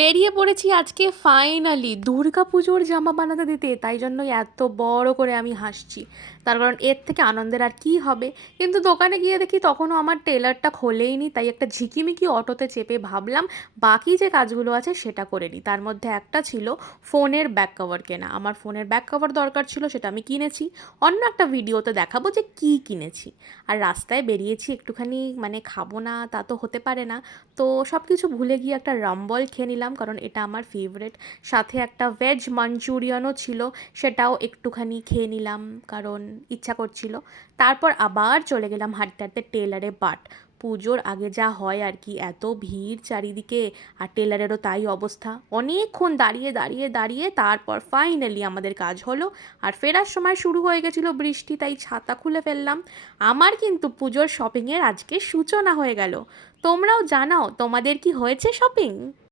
বেরিয়ে পড়েছি আজকে ফাইনালি দুর্গাপুজোর জামা বানাতে দিতে, তাই জন্যই এত বড় করে আমি হাসছি। তার কারণ এর থেকে আনন্দের আর কি হবে। কিন্তু দোকানে গিয়ে দেখি তখনও আমার টেলারটা খোলেইনি, তাই একটা ঝিকিমিকি অটোতে চেপে ভাবলাম বাকি যে কাজগুলো আছে সেটা করে নিই। তার মধ্যে একটা ছিল ফোনের ব্যাক কভার কেনা। আমার ফোনের ব্যাক কভার দরকার ছিল, সেটা আমি কিনেছি। অন্য একটা ভিডিওতে দেখাবো যে কী কিনেছি। আর রাস্তায় বেরিয়েছি একটুখানি, মানে খাবো না তা তো হতে পারে না, তো সব কিছু ভুলে গিয়ে একটা রামবল খেয়ে নিলাম, কারণ এটা আমার ফেভারেট। সাথে একটা ভেজ মাঞ্চুরিয়ানও ছিল, সেটাও একটুখানি খেয়ে নিলাম কারণ ইচ্ছা করছিল। তারপর আবার চলে গেলাম হাঁটতে হাঁটতে টেলারে বাট। পুজোর আগে যা হয় আর কি, এত ভিড় চারিদিকে, আর টেলারেরও তাই অবস্থা। অনেকক্ষণ দাঁড়িয়ে দাঁড়িয়ে দাঁড়িয়ে তারপর ফাইনালি আমাদের কাজ হলো। আর ফেরার সময় শুরু হয়ে গেছিলো বৃষ্টি, তাই ছাতা খুলে ফেললাম। আমার কিন্তু পুজোর শপিংয়ের আজকে সূচনা হয়ে গেল। তোমরাও জানাও তোমাদের কি হয়েছে শপিং।